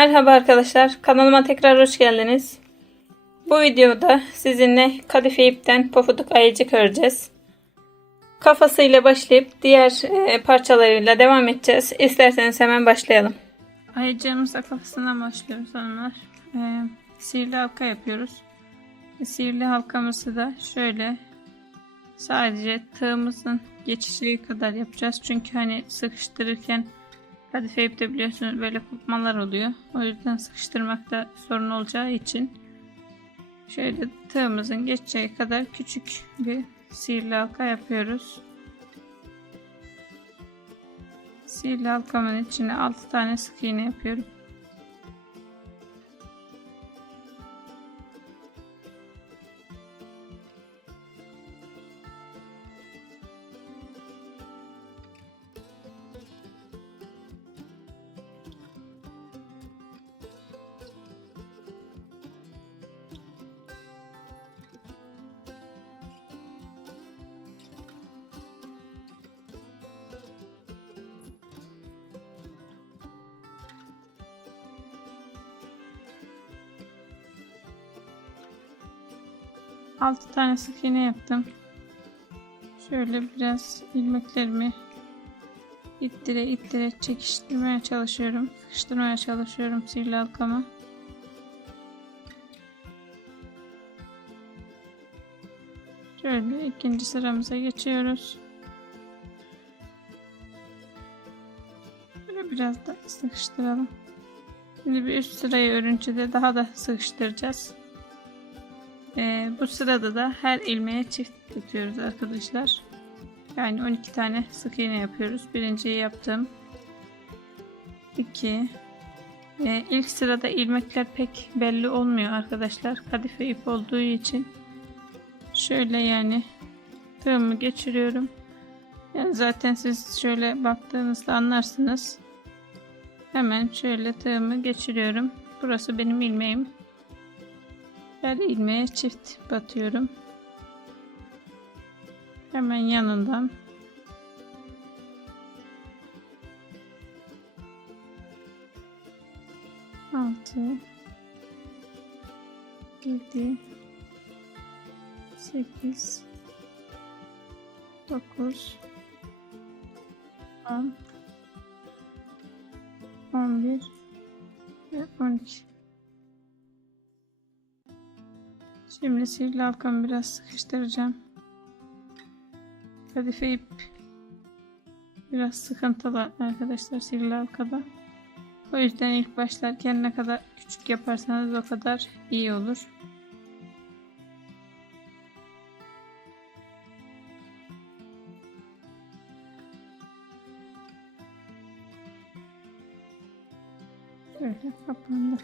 Merhaba arkadaşlar, kanalıma tekrar hoş geldiniz. Bu videoda sizinle kadife ipten pofuduk ayıcık öreceğiz. Kafasıyla başlayıp diğer parçalarıyla devam edeceğiz. İsterseniz hemen başlayalım. Ayıcığımızla kafasından başlıyoruz hanımlar. Sihirli halka yapıyoruz. Sihirli halkamızı da şöyle sadece tığımızın geçişi kadar yapacağız. Çünkü hani sıkıştırırken kadife ipte biliyorsunuz böyle kopmalar oluyor. O yüzden sıkıştırmakta sorun olacağı için şöyle tığımızın geçeceği kadar küçük bir sihirli halka yapıyoruz. Sihirli halkamın içine 6 tane sık iğne yapıyorum. Altı tane sık iğne yaptım. Şöyle biraz ilmeklerimi ittire çekiştirmeye çalışıyorum. Sıkıştırmaya çalışıyorum sihirli halkamı. Şöyle ikinci sıramıza geçiyoruz. Böyle biraz da sıkıştıralım. Şimdi bir üst sırayı örüntüde daha da sıkıştıracağız. Bu sırada da her ilmeğe çift tutuyoruz arkadaşlar. Yani 12 tane sık iğne yapıyoruz. Birinciyi yaptım. 2. İlk sırada ilmekler pek belli olmuyor arkadaşlar. Kadife ip olduğu için. Şöyle yani tığımı geçiriyorum. Yani zaten siz şöyle baktığınızda anlarsınız. Hemen şöyle tığımı geçiriyorum. Burası benim ilmeğim. Her ilmeğe çift batıyorum. Hemen yanından. Altı, 7, 8, 9, 10, 11 ve 12. Şimdi sihirli halkamı biraz sıkıştıracağım. Kadife ip biraz sıkıntılı arkadaşlar sihirli halkada. O yüzden ilk başlarken ne kadar küçük yaparsanız o kadar iyi olur. Şöyle kapandı.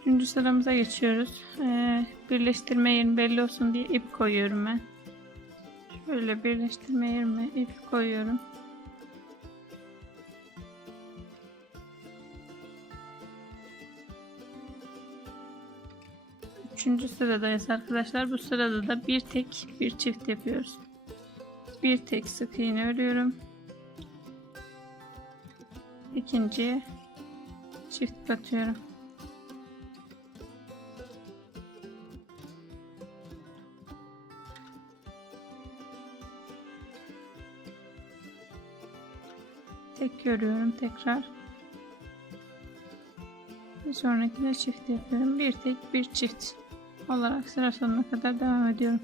Üçüncü sıramıza geçiyoruz. Birleştirme yeri belli olsun diye ip koyuyorum ben. Şöyle birleştirme yerine ip koyuyorum. Üçüncü sıradayız arkadaşlar. Bu sırada da bir tek bir çift yapıyoruz. Bir tek sık iğne örüyorum. İkinciye çift batıyorum. Tek örüyorum tekrar. Bir sonrakine çift yapıyorum. Bir tek bir çift olarak sıra sonuna kadar devam ediyorum.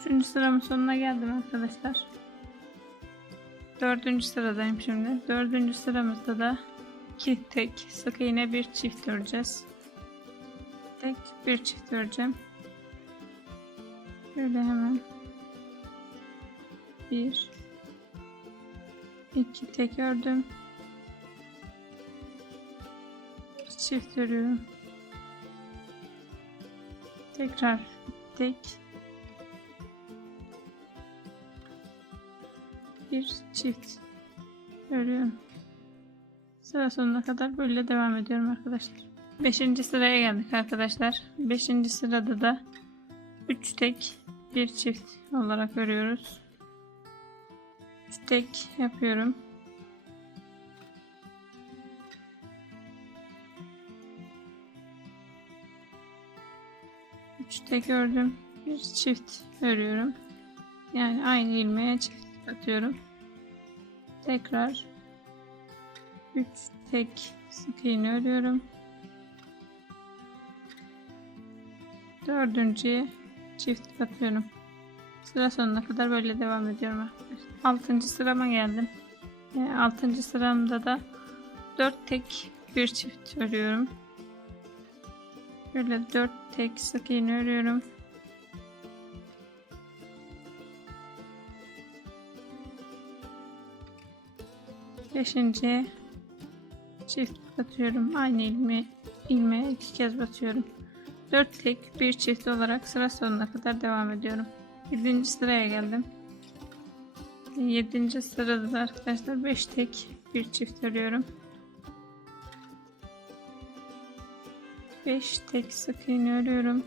Üçüncü sıramın sonuna geldim arkadaşlar. Dördüncü sıradayım şimdi. Dördüncü sıramızda da 2 tek sık iğne, bir çift öreceğiz. Tek, bir çift öreceğim. Şöyle hemen 1 2 tek ördüm. Bir çift örüyorum. Tekrar tek, bir çift örüyorum. Sıra sonuna kadar böyle devam ediyorum arkadaşlar. 5. sıraya geldik arkadaşlar. 5. sırada da 3 tek, bir çift olarak örüyoruz. 3 tek yapıyorum. Üç tek ördüm. Bir çift örüyorum. Yani aynı ilmeğe çift atıyorum. Tekrar 3 tek sık iğne örüyorum. Dördüncüye çift atıyorum. Sıra sonuna kadar böyle devam ediyorum arkadaşlar. 6. sırama geldim. 6. sıramda da 4 tek, bir çift örüyorum. Böyle 4 tek sık iğne örüyorum. Beşinciye çift batıyorum. Aynı ilmeğe 2 kez batıyorum. 4 tek, bir çift olarak sıra sonuna kadar devam ediyorum. 7. sıraya geldim. 7. sırada da arkadaşlar 5 tek, bir çift örüyorum. 5 tek sık iğne örüyorum.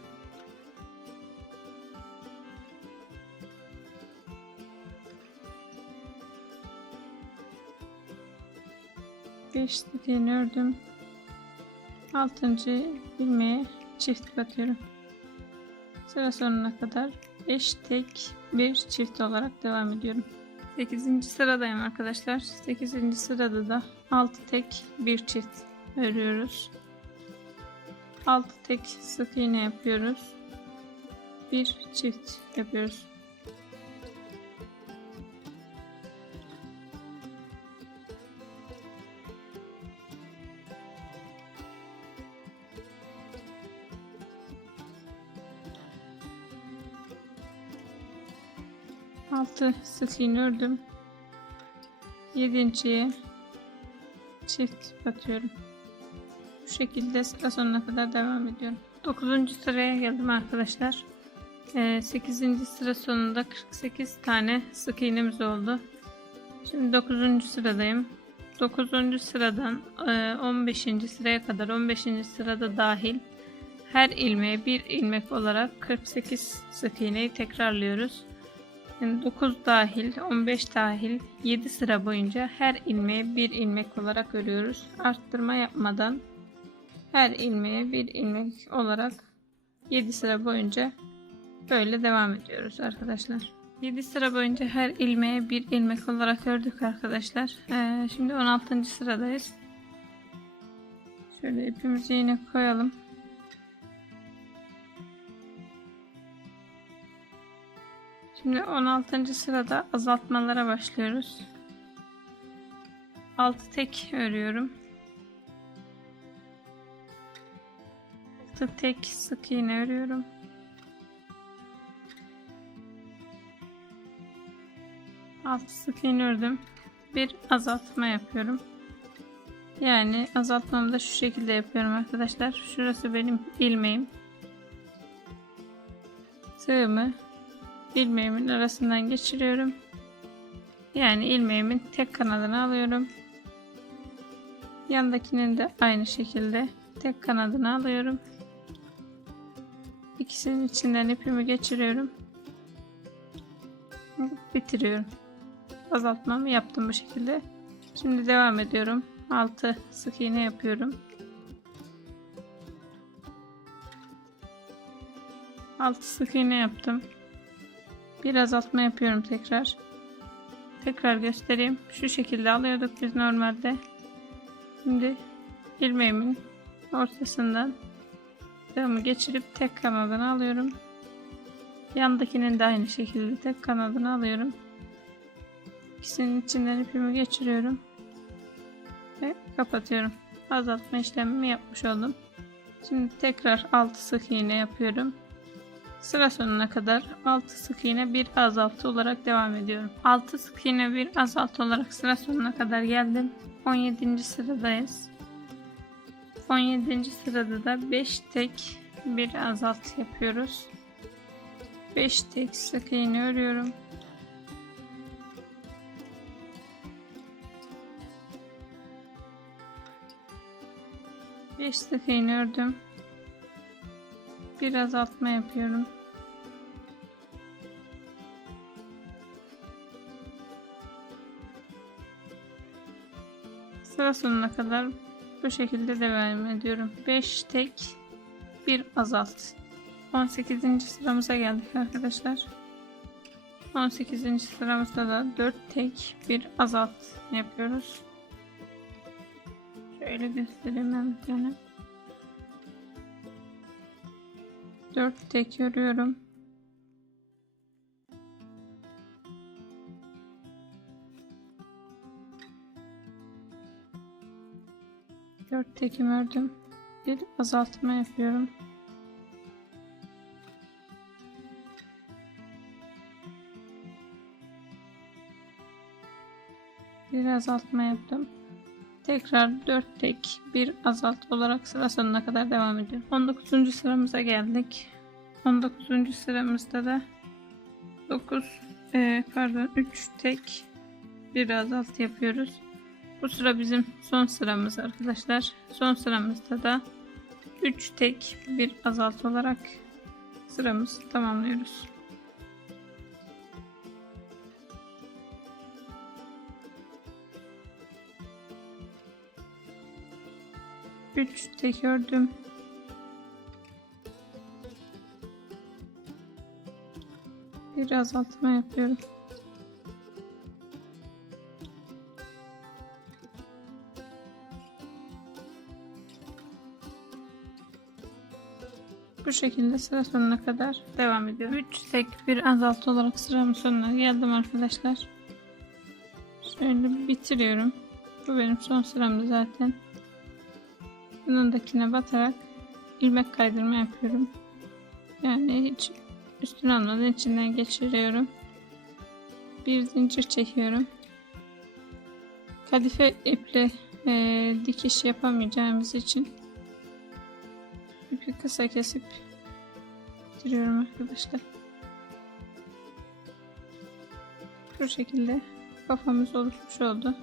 Beş sık iğne ördüm. 6. ilmeğe çift batıyorum. Sıra sonuna kadar 5 tek, bir çift olarak devam ediyorum. 8. sıradayım arkadaşlar. 8. sırada da 6 tek, bir çift örüyoruz. 6 tek sık iğne yapıyoruz. Bir çift yapıyoruz. Altı sık iğne ördüm. 7.'ye çift batıyorum. Bu şekilde sıra sonuna kadar devam ediyorum. 9. sıraya geldim arkadaşlar. 8. sıra sonunda 48 tane sık iğnemiz oldu. Şimdi 9. sıradayım. 9. sıradan 15. sıraya kadar, 15. sırada dahil her ilmeğe bir ilmek olarak 48 sık iğneyi tekrarlıyoruz. Yani 9 dahil, 15 dahil 7 sıra boyunca her ilmeğe bir ilmek olarak örüyoruz. Arttırma yapmadan her ilmeğe bir ilmek olarak 7 sıra boyunca böyle devam ediyoruz arkadaşlar. 7 sıra boyunca her ilmeğe bir ilmek olarak ördük arkadaşlar. Şimdi 16. sıradayız. Şöyle ipimizi yine koyalım. Şimdi 16. sırada azaltmalara başlıyoruz. 6 tek örüyorum. 6 tek sık iğne örüyorum. Altı sık iğne ördüm. Bir azaltma yapıyorum. Yani azaltmamı da şu şekilde yapıyorum arkadaşlar. Şurası benim ilmeğim. Tığımı ilmeğimin arasından geçiriyorum. Yani ilmeğimin tek kanadını alıyorum. Yandakinin de aynı şekilde tek kanadını alıyorum. İkisinin içinden ipimi geçiriyorum. Bitiriyorum. Azaltmamı yaptım bu şekilde. Şimdi devam ediyorum. 6 sık iğne yapıyorum. 6 sık iğne yaptım. Bir azaltma yapıyorum tekrar. Tekrar göstereyim. Şu şekilde alıyorduk biz normalde. Şimdi ilmeğimin ortasından tığımı geçirip tek kanadını alıyorum. Yandakinin de aynı şekilde tek kanadını alıyorum. İkisinin içinden ipimi geçiriyorum. Ve kapatıyorum. Azaltma işlemimi yapmış oldum. Şimdi tekrar 6 sık iğne yapıyorum. Sıra sonuna kadar 6 sık iğne bir azaltı olarak devam ediyorum. 6 sık iğne bir azaltı olarak sıra sonuna kadar geldim. 17. sıradayız. 17. sırada da 5 tek bir azaltı yapıyoruz. 5 tek sık iğne örüyorum. Beş sık iğne ördüm. Bir azaltma yapıyorum. Sıra sonuna kadar bu şekilde devam ediyorum. 5 tek bir azalt. 18. sıramıza geldik arkadaşlar. 18. sıramızda da 4 tek bir azalt yapıyoruz. Şöyle göstereyim ben bir tane. 4 tek örüyorum. Dört tekim ördüm. Bir azaltma yapıyorum. Bir azaltma yaptım. Tekrar 4 tek bir azalt olarak sıra sonuna kadar devam ediyorum. 19. sıramıza geldik. 19. sıramızda da 3 tek bir azalt yapıyoruz. Bu sıra bizim son sıramız arkadaşlar. Son sıramızda da 3 tek bir azalt olarak sıramızı tamamlıyoruz. Üç tek ördüm. Bir azaltma yapıyorum. Bu şekilde sıra sonuna kadar devam ediyorum. 3 tek bir azaltı olarak sıramın sonuna geldim arkadaşlar. Şöyle bitiriyorum. Bu benim son sıramdı zaten. Yanındakine batarak ilmek kaydırma yapıyorum. Yani hiç üstüne almadan içinden geçiriyorum. Bir zincir çekiyorum. Kadife iple dikiş yapamayacağımız için ipi kısa kesip bitiriyorum arkadaşlar. Bu şekilde kafamız oluşmuş oldu.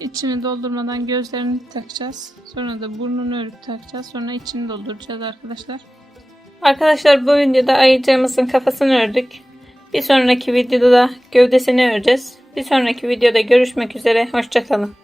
İçini doldurmadan gözlerini takacağız. Sonra da burnunu örüp takacağız. Sonra içini dolduracağız arkadaşlar. Arkadaşlar bu videoda ayıcığımızın kafasını ördük. Bir sonraki videoda da gövdesini öreceğiz. Bir sonraki videoda görüşmek üzere. Hoşça kalın.